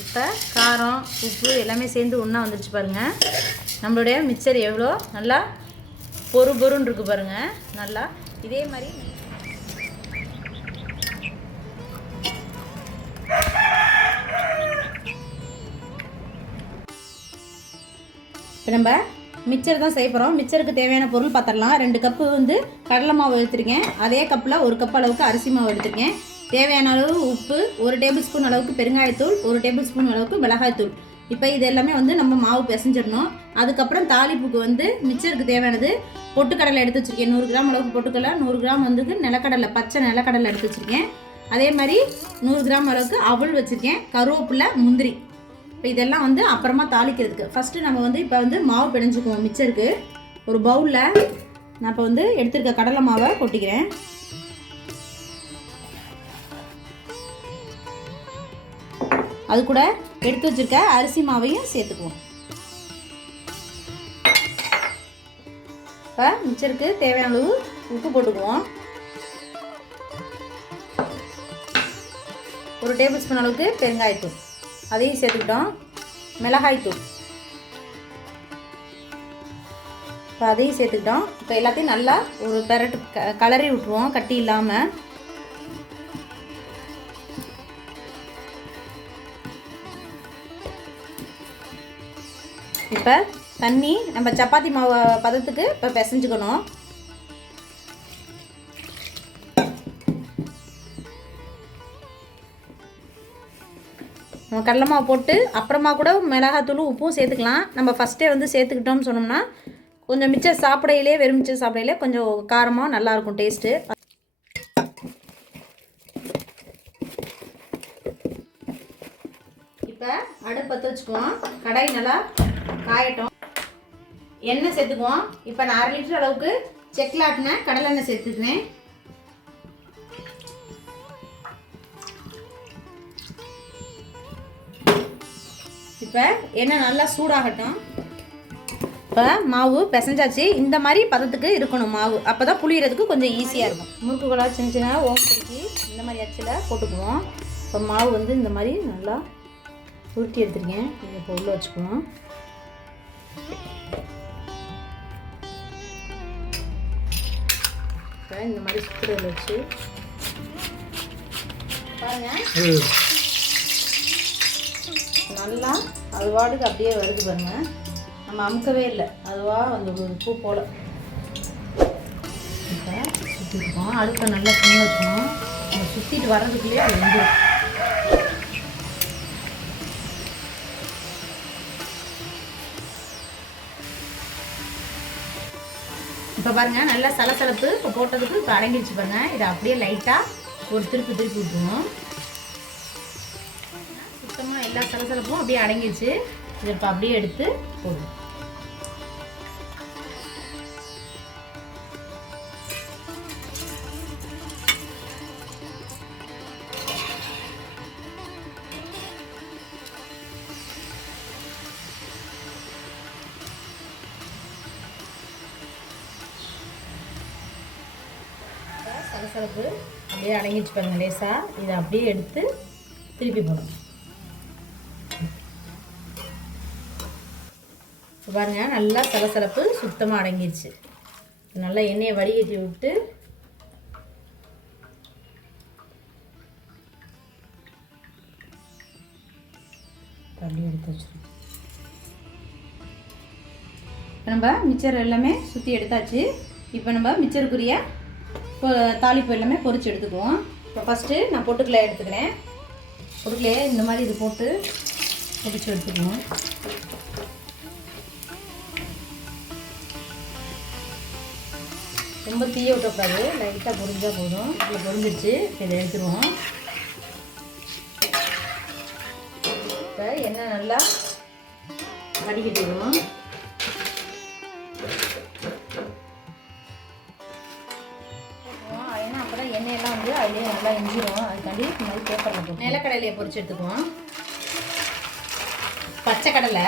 இப்போ காரம் உப்பு எல்லாமே சேர்ந்து ஒன்றா வந்துடுச்சு பாருங்கள். நம்மளுடைய மிக்சர் எவ்வளோ நல்லா பொறுன்னு இருக்குது பாருங்கள். நல்லா இதே மாதிரி இப்போ நம்ம மிக்சர் தான் செய்ய போகிறோம். மிக்சருக்கு தேவையான பொருள் பார்த்துடலாம். 2 கப்பு வந்து கடலை மாவு எடுத்துருக்கேன். அதே கப்பில் 1 கப் அளவுக்கு அரிசி மாவு எடுத்துருக்கேன். தேவையான அளவு உப்பு, 1 டேபிள் ஸ்பூன் அளவுக்கு பெருங்காயத்தூள், 1 டேபிள் ஸ்பூன் அளவுக்கு மிளகாய்த்தூள். இப்போ இது எல்லாமே வந்து நம்ம மாவு பிசைஞ்சிடணும். அதுக்கப்புறம் தாளிப்புக்கு வந்து மிக்சருக்கு தேவையானது பொட்டுக்கடலை எடுத்து வச்சுருக்கேன். 100 கிராம் அளவுக்கு பொட்டுக்கடலை, 100 கிராம் வந்து நிலக்கடலை, பச்சை நிலக்கடலை எடுத்து வச்சுருக்கேன். அதே மாதிரி 100 கிராம் அளவுக்கு அவல் வச்சுருக்கேன். கருவேப்பிலை, முந்திரி. இப்போ இதெல்லாம் வந்து அப்புறமா தாளிக்கிறதுக்கு. ஃபஸ்ட்டு நம்ம வந்து இப்போ வந்து மாவு பிணைஞ்சிக்குவோம். மிக்சருக்கு ஒரு பவுலில் நான் இப்போ வந்து எடுத்துருக்க கடலை மாவை கொட்டிக்கிறேன். அது கூட எடுத்து வச்சுருக்க அரிசி மாவையும் சேர்த்துக்குவோம். இப்போ மிக்சருக்கு தேவையான அளவு உப்பு போட்டுக்குவோம். 1 டேபிள் ஸ்பூன் அளவுக்கு பெருங்காயத்தூள் அதையும் சேர்த்துக்கிட்டோம். மிளகாய்த்தூள் இப்போ அதையும் சேர்த்துக்கிட்டோம். இப்போ எல்லாத்தையும் நல்லா ஒரு பெரட்டு கலரி விட்டுருவோம் கட்டி இல்லாமல். இப்போ தண்ணி நம்ம சப்பாத்தி மாவு பதத்துக்கு இப்போ பிசைஞ்சுக்கணும். நம்ம கடலை மாவு போட்டு அப்புறமா கூட மிளகாத்தூளும் உப்பும் சேர்த்துக்கலாம். நம்ம ஃபஸ்ட்டே வந்து சேர்த்துக்கிட்டோம்னு சொன்னோம்னா கொஞ்சம் மிச்சம் சாப்பிடையிலே, வெறும் மிச்சம் சாப்பிடையிலே கொஞ்சம் காரமாக நல்லாயிருக்கும் டேஸ்ட்டு. இப்போ அடுப்பு பற்ற வச்சுக்குவோம். கடாய் நல்லா காயட்டும். எண்ணெய் சேர்த்துக்குவோம். இப்போ நான் 1/2 லிட்டர் அளவுக்கு செக்கில் ஆட்டின கடலெண்ணெய் சேர்த்துக்கிறேன். இப்போ எண்ணெய் நல்லா சூடாகட்டும். இப்போ மாவு பிசைஞ்சாச்சு. இந்த மாதிரி பதத்துக்கு இருக்கணும் மாவு. அப்போ தான் புளியறதுக்கு கொஞ்சம் ஈஸியாக இருக்கும். முறுக்குகளா சின்ன சின்ன ஓம் பிடிச்சி இந்த மாதிரி அச்சில் போட்டுக்குவோம். இப்போ மாவு வந்து இந்த மாதிரி நல்லா உருட்டி எடுத்துருக்கேன். இதை இப்போ உள்ளே வச்சுக்குவோம். இப்போ இந்த மாதிரி சுற்றுறதுல வச்சு பாருங்கள். நல்லா அதுவாடுக்கு அப்படியே வருது பாருங்கள். நம்ம அமுக்கவே இல்லை, அதுவாக அந்த ஒரு பூ போல். இப்போ சுற்றிட்டுருக்கோம். அடுப்பை நல்லா சின்ன வச்சுக்கணும். நம்ம சுற்றிட்டு வர்றதுக்குள்ளேயே அது வந்துடும். இப்போ பாருங்கள் நல்லா சலசலப்பு இப்போ போட்டதுக்கு இப்போ அடங்கிடுச்சு பாருங்கள். இதை அப்படியே லைட்டாக ஒரு திருப்பி விட்டுருவோம். சுத்தமாக எல்லா சலசலப்பும் அப்படியே அடங்கிடுச்சு. இதை இப்போ அப்படியே எடுத்து போடுவோம். சலசலப்பு அப்படியே அடங்கிடுச்சு பாருங்க லேசாக. இதை அப்படியே எடுத்து திருப்பி போடணும். பாருங்க நல்லா சலசலப்பு சுத்தமாக அடங்கிடுச்சு. நல்லா எண்ணெயை வடிகட்டி விட்டு அப்படியே எடுத்து வச்சிருக்கோம். இப்போ நம்ம மிச்சர் எல்லாமே சுற்றி எடுத்தாச்சு. இப்போ நம்ம மிச்சருக்குரிய தாளிப்பு எல்லாமே பொரிச்சு எடுத்துக்குவோம். இப்போ ஃபஸ்ட்டு நான் பொட்டுக்கல்லை எடுத்துக்கிறேன். பொட்டுக்கல்லையே இந்த மாதிரி இது போட்டு பொரிச்சு எடுத்துக்குவோம். ரொம்ப தீய விட்டக்கூடாது, லைட்டாக பொரிஞ்சால் போதும். இதில் பொரிஞ்சிடுச்சு. இதை எடுத்துருவோம். இப்போ எண்ணெய் நல்லா வடிகட்டிடுவோம். ஏன்னா அப்போ தான் எண்ணெயெல்லாம் வந்து அதிலே நல்லா இஞ்சிடும். அதுக்காண்டி இந்த மாதிரி பேப்பரில் போட்டு நிலக்கடலையை பொரிச்சு எடுத்துக்குவோம். பச்சை கடலை,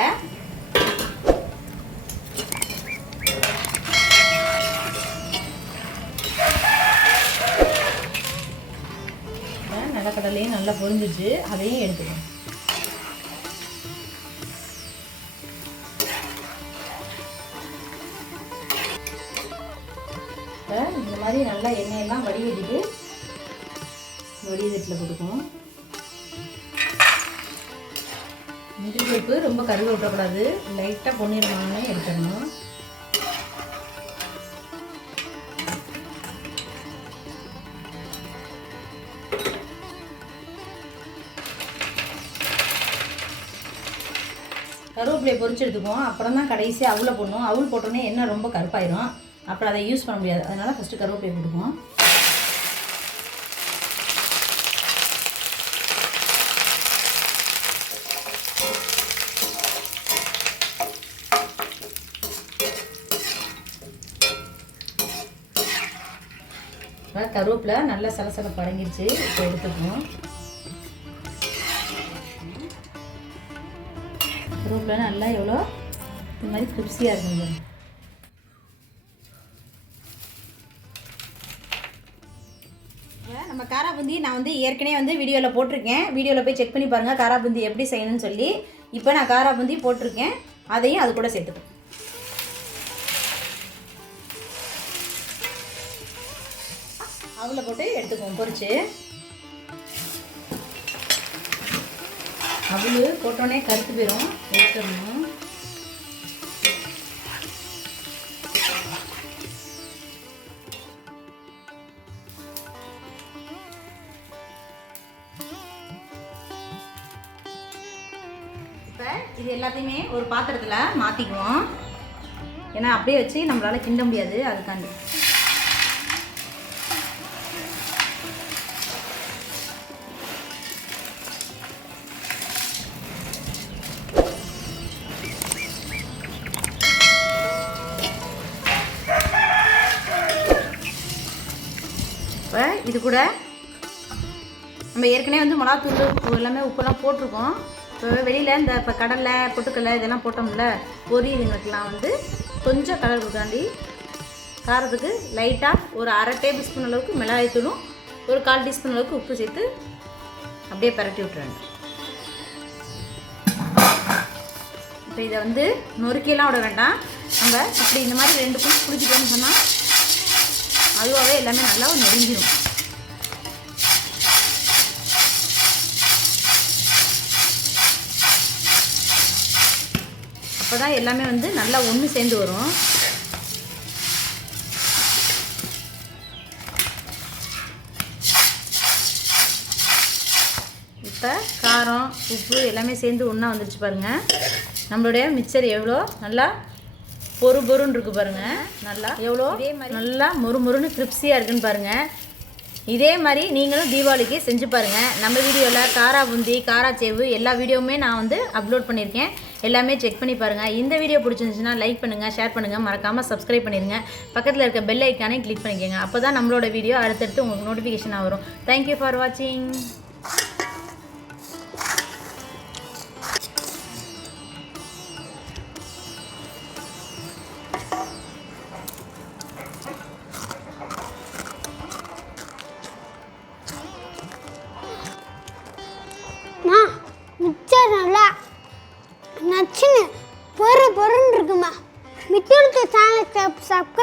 நிலக்கடலையும் நல்லா பொரிஞ்சிச்சு. அதையும் எடுத்துக்கணும். மாதிரி நல்லா எண்ணெயெல்லாம் வடிகட்டிட்டு வடிகட்டில் போட்டுக்குவோம். முந்திரி பருப்பு ரொம்ப கருக விட்டக்கூடாது, லைட்டாக பொன்னிறமானே எடுத்துடணும். கருவேப்பிலையை பொரிச்சு எடுத்துக்குவோம். அப்புறம் தான் கடைசியாக அவுளை போடணும். அவுள் போட்டோன்னே எண்ணெய் ரொம்ப கருப்பாயிரும், அப்புறம் அதை யூஸ் பண்ண முடியாது. அதனால் ஃபஸ்ட்டு கருவேப்பிலையை போட்டுக்குவோம். கருவேப்பிலை நல்லா சலசலப்பு அடங்கிடுச்சு. இப்போ எடுத்துக்குவோம். கருவேப்பிலை நல்லா எவ்வளோ இந்த மாதிரி கிரிப்ஸியாக இருக்குங்க. நம்ம காரா பூந்தி நான் வந்து ஏற்கனவே வீடியோவில் போட்டிருக்கேன். வீடியோவில் போய் செக் பண்ணி பாருங்கள் காரா பூந்தி எப்படி செய்யணும்னு சொல்லி. இப்போ நான் காரா பூந்தி போட்டிருக்கேன், அதையும் அது கூட சேர்த்துப்பேன். அவளை போட்டு எடுத்துக்குவோம் பொரிச்சு. அவள் போட்டோன்னே கருத்து போயிடும், எடுத்துடணும். இப்போ இது எல்லாத்தையுமே ஒரு பாத்திரத்தில் மாற்றிக்குவோம். ஏன்னா அப்படியே வச்சு நம்மளால் கிண்ட முடியாது, அதுக்காண்டி. இப்போ இது கூட நம்ம ஏற்கனவே மிளகாத்தூள் எல்லாமே உப்பெல்லாம் போட்டிருக்கோம். இப்போ வெளியில் இந்த இப்போ கடலை பொட்டுக்கடலை இதெல்லாம் போட்டோம்ல, பொரியலுங்களுக்கெல்லாம் கொஞ்சம் கலர் கொடுக்காண்டி காரத்துக்கு லைட்டாக ஒரு அரை டேபிள் ஸ்பூன் அளவுக்கு மிளகாய்த்தூளும் ஒரு 1/4 டீஸ்பூன் அளவுக்கு உப்பு சேர்த்து அப்படியே பரட்டி விட்டுறாங்க. இப்போ இதை நொறுக்கியெல்லாம் விட வேண்டாம். நம்ம இப்படி இந்த மாதிரி 2 பீஸ் குடிச்சிட்டோம்னு சொன்னால் அதுவாகவே எல்லாமே நல்லா நெருங்கிடும். அப்போ தான் எல்லாமே நல்லா ஒன்று சேர்ந்து வரும். இப்போ காரம் உப்பு எல்லாமே சேர்ந்து ஒன்றா வந்துடுச்சு பாருங்கள். நம்மளுடைய மிக்சர் எவ்வளோ நல்லா பொறுன்னு இருக்குது பாருங்கள். நல்லா எவ்வளோ நல்லா மொறுன்னு கிரிப்ஸியாக இருக்குன்னு பாருங்கள். இதே மாதிரி நீங்களும் தீபாவளிக்கு செஞ்சு பாருங்கள். நம்ம வீடியோவில் காரா பூந்தி, காராச்சேவு எல்லா வீடியோவுமே நான் அப்லோட் பண்ணியிருக்கேன். எல்லாமே செக் பண்ணி பாருங்கள். இந்த வீடியோ பிடிச்சிருந்துச்சுன்னா லைக் பண்ணுங்கள், ஷேர் பண்ணுங்கள், மறக்காமல் சப்ஸ்கிரைப் பண்ணிடுங்க. பக்கத்தில் இருக்க பெல் ஐக்கானே கிளிக் பண்ணிக்கோங்க. அப்போ தான் நம்மளோட வீடியோ அடுத்தடுத்து உங்களுக்கு நோட்டிஃபிகேஷனாக வரும். தேங்க்யூ ஃபார் வாட்சிங். மிச்சர் நல்லா நச்சுன்னு பொறுன்னு இருக்குமா. மித்தூளுக்கு சேனலை சப்ஸ்கிரைப்